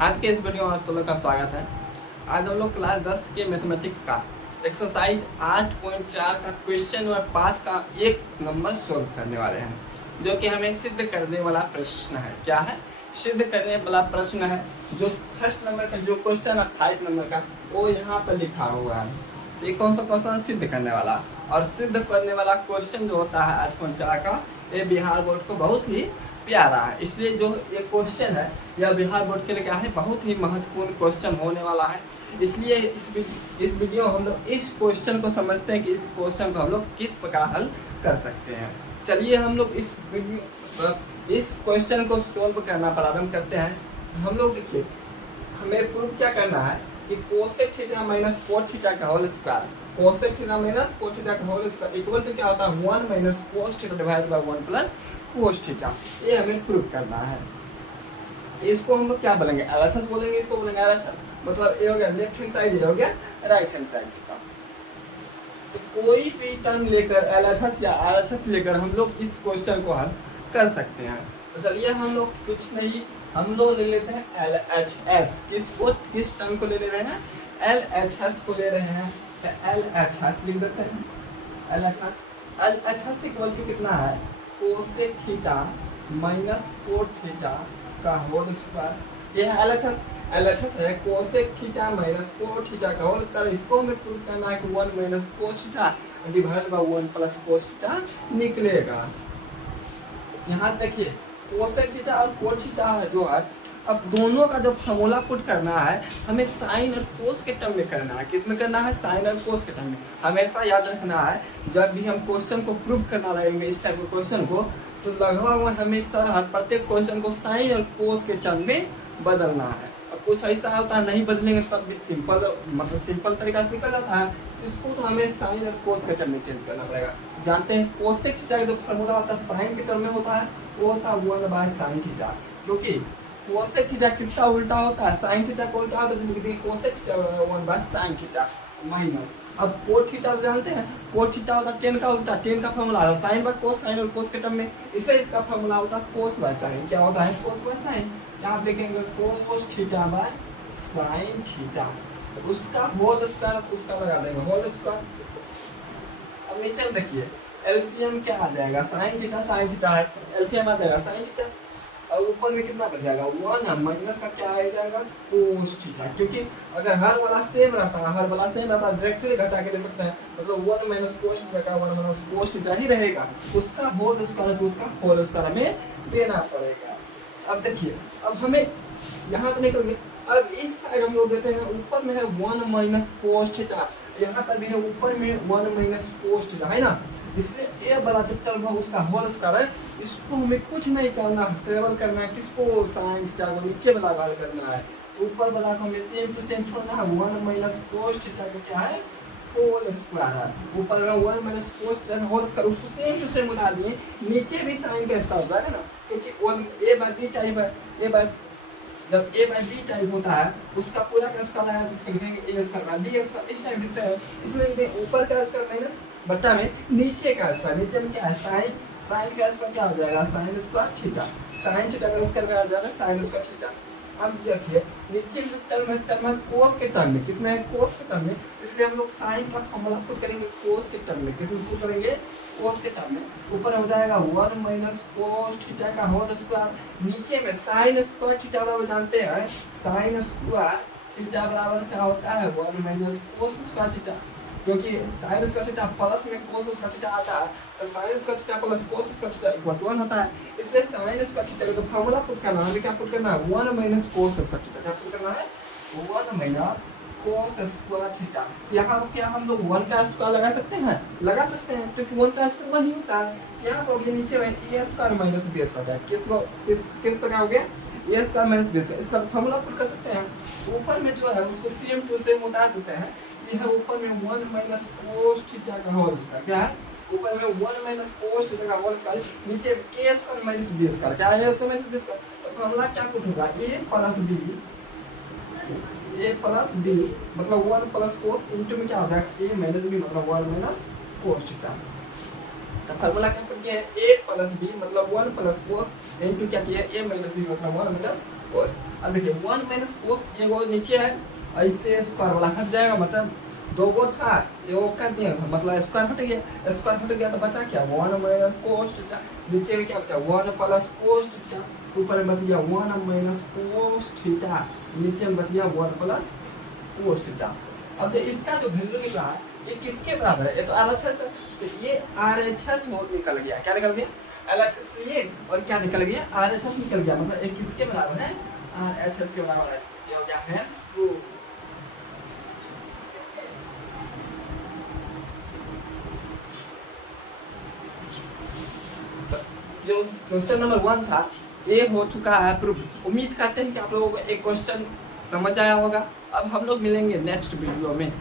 आज के इस वीडियो में आप सब लोग का स्वागत है। आज हम लोग क्लास 10 के मैथमेटिक्स का एक्सरसाइज 8.4 का क्वेश्चन नंबर 5 का एक नंबर सोल्व करने वाले हैं, जो कि हमें सिद्ध करने वाला प्रश्न है। क्या है? सिद्ध करने वाला प्रश्न है। जो फर्स्ट नंबर का जो क्वेश्चन है 5 नंबर का, वो यहाँ पर लिखा हुआ है। ये कौन सा क्वेश्चन है? सिद्ध करने वाला। और सिद्ध करने वाला क्वेश्चन जो होता है 8.4 का, ये बिहार बोर्ड को बहुत ही प्यारा है। इसलिए जो ये क्वेश्चन है यह बिहार बोर्ड के लिए क्या है, बहुत ही महत्वपूर्ण क्वेश्चन होने वाला है। इसलिए इस वीडियो हम लोग इस क्वेश्चन को समझते हैं कि इस क्वेश्चन को हम लोग किस प्रकार हल कर सकते हैं। चलिए हम लोग इस क्वेश्चन को सोल्व करना प्रारंभ करते हैं। हम लोग देखिए, हमें प्रूव क्या करना है कि cosec theta minus cos theta का whole square, cosec theta minus cos theta का होल स्क्वायर इक्वल टू क्या होता है 1 minus cos theta divided by 1 plus cos theta. ये हमें प्रूव करना है। इसको हम लोग क्या बोलेंगे? एलएचएस बोलेंगे। इसको बोलेंगे एलएचएस, मतलब ये हो गया लेफ्ट हैंड साइड, ये हो गया राइट हैंड साइड का। तो कोई भी टर्म लेकर एलएचएस या आरएचएस लेकर हम लोग इस क्वेश्चन को हल कर सकते हैं। तो चलिए हम लोग कुछ नहीं, हम लोग ले लेते हैं एलएचएस। किस टर्म को ले रहे हैं? एलएचएस को ले रहे हैं। तो एलएचएस लिख देते हैं। एलएचएस इक्वल टू कितना है? Cosec theta minus cot theta का होल स्क्वायर। ये है एलएचएस है cosec theta minus cot theta का होल स्क्वायर। इसको हमें प्रूव करना है कि 1 minus cos theta divided by 1 plus cos theta निकलेगा। यहाँ से देखिए कोसेक थीटा और कोट थीटा है जो है, अब दोनों का जो फॉर्मूला पुट करना है हमें साइन और कोस के टर्म में करना है। किस में करना है? साइन और कोस के टर्म में। हमेशा याद रखना है जब भी हम क्वेश्चन को प्रूव करना रहेंगे इस टाइप के क्वेश्चन को, तो लगभग हमेशा हर प्रत्येक क्वेश्चन को साइन और कोस के टर्म में बदलना है। और कुछ ऐसा होता है नहीं बदलेंगे तब भी सिंपल तरीका से निकल जाता है। इसको तो हमें साइन और कोस के टर्म में चेंज करना पड़ेगा। जानते हैं कोसेक थीटा का जो फॉर्मूला होता है साइन के टर्म में होता है, वो होता है 1 बाय साइन थीटा। क्योंकि कोसेक थीटा किसका उल्टा होता है? साइन थीटा का उल्टा होता है, तो लिख देंगे cosec theta 1 by sine theta minus. अब कोट थीटा जानते हैं, कोट थीटा होता है टेन का उल्टा, टेन का फॉर्मूला है साइन बाय कोस, साइन और कोस के टर्म में, इसलिए इसका फॉर्मूला होता है कोस बाय साइन। क्या होता है? कोस बाय साइन। यहाँ देखेंगे cos theta by sine theta, उसका होल स्क्वायर, उसका लगा देंगे होल स्क्वायर। अब नीचे में देखिए एलसीएम क्या आ जाएगा? साइन थीटा है, एलसीएम आ जाएगा साइन थीटा, और ऊपर में कितना बच जाएगा? 1 माइनस का क्या आ जाएगा? Cos theta. क्योंकि अगर हर वाला सेम रहता है डायरेक्टली घटा के दे सकते हैं, मतलब 1 माइनस कोस थीटा का 1 माइनस कोस थीटा ही रहेगा, उसका होल स्क्वायर, तो उसका होल स्क्वायर हमें देना पड़ेगा। अब देखिए, अब हमें यहाँ तो निकल गए। अब इस साइड हम लोग देते हैं, ऊपर में है 1 माइनस कोस थीटा, यहाँ पर भी है ऊपर में 1 माइनस कोस थीटा है ना, इसलिए ये वाला जो टर्म है उसका होल स्क्वायर है। इसको हमें कुछ नहीं करना, ट्रेवल करना है किसको? साइन थीटा को नीचे वाला भाग करना है, ऊपर वाला को हमें सेम टू सेम छोड़ना है। 1 माइनस कोस थीटा का क्या है? होल स्क्वायर है। ऊपर में 1 minus cos theta whole square, उसको सेम टू सेम उतार दिए, नीचे भी साइन का स्क्वायर होता है ना, क्योंकि 1 a बाय b टाइप है। जब a बाय b टाइप होता है उसका पूरा का स्क्वायर है, इसको लिखेंगे a स्क्वायर b स्क्वायर इस टाइप लिखते हैं। इसलिए ऊपर का स्क्वायर माइनस बट्टा में नीचे का स्क्वायर, नीचे में क्या है? साइन का स्क्वायर क्या हो जाएगा? Sign square theta, sine theta का स्क्वायर क्या हो जाएगा? Sign square theta. अब देखिए नीचे में टर्म है कोस के टर्म में, किसमें है? कोस के टर्म में, इसलिए हम लोग साइन का फॉर्मूला पुट करेंगे कोस के टर्म में। किसमें पुट करेंगे? कोस के टर्म में। ऊपर हो जाएगा 1 माइनस कोस थीटा का होल स्क्वायर, नीचे में साइन स्क्वायर थीटा बराबर जानते हैं, साइन स्क्वायर थीटा बराबर क्या होता है? 1 माइनस कोस स्क्वायर थीटा। क्योंकि साइन स्क्वायर थीटा प्लस में कोस स्क्वायर थीटा आता है, तो sine square theta plus cos square theta equal to 1 होता है। इसलिए साइन स्क्वायर थीटा का फॉर्मूला पुट करना है, हमें क्या पुट करना है? 1 माइनस कोस स्क्वायर थीटा। क्या पुट करना है? 1 माइनस कोस स्क्वायर थीटा। यहाँ क्या हम लोग 1 का स्क्वायर लगा सकते हैं? लगा सकते हैं, क्योंकि 1 का स्क्वायर 1 ही होता है। यहाँ पर नीचे में ए स्क्वायर माइनस बी स्क्वायर है, किस प्रकार हो गया? ए स्क्वायर माइनस बी स्क्वायर, इसका फॉर्मूला पुट कर सकते हैं। ऊपर में जो है उसको सेम टू सेम उतार देते हैं। ये है ऊपर में 1 माइनस कोस थीटा का होल स्क्वायर, क्या है? ऊपर में 1 माइनस कोस थीटा का होल स्क्वायर, नीचे a square minus b square, क्या है? a square minus b square. तो फॉर्मूला क्या पुट होगा? a प्लस b मतलब 1 प्लस कोस इनटू में क्या हो जाएगा? a माइनस b मतलब 1 माइनस कोस थीटा। तो फॉर्मूला क्या पुट किया है? a प्लस b मतलब 1 प्लस कोस इनटू क्या किया a माइनस b मतलब 1 माइनस कोस। अब देखिए 1 माइनस कोस ये वो नीचे है और इससे स्क्वायर वाला हट जाएगा, मतलब दो गो था ये वो कर दिया मतलब स्क्वायर हट गया, स्क्वायर हट गया तो बचा क्या 1 माइनस कोस थीटा, नीचे में क्या बचा 1 प्लस कोस थीटा, ऊपर में बच गया 1 माइनस कोस थीटा, नीचे में बच गया 1 प्लस कोस थीटा। अब जो इसका जो वैल्यू निकला है ये किसके बराबर है, ये तो RHS है, तो ये RHS हो निकल गया, क्या निकल गया LHS लिए और क्या निकल गया RHS निकल गया, मतलब ये किसके बराबर है RHS के बराबर है, ये हो गया हेंस प्रूफ। जो क्वेश्चन नंबर 1 था ये हो चुका है प्रूफ। उम्मीद करते हैं कि आप लोगों को एक क्वेश्चन समझ आया होगा। अब हम लोग मिलेंगे नेक्स्ट वीडियो में।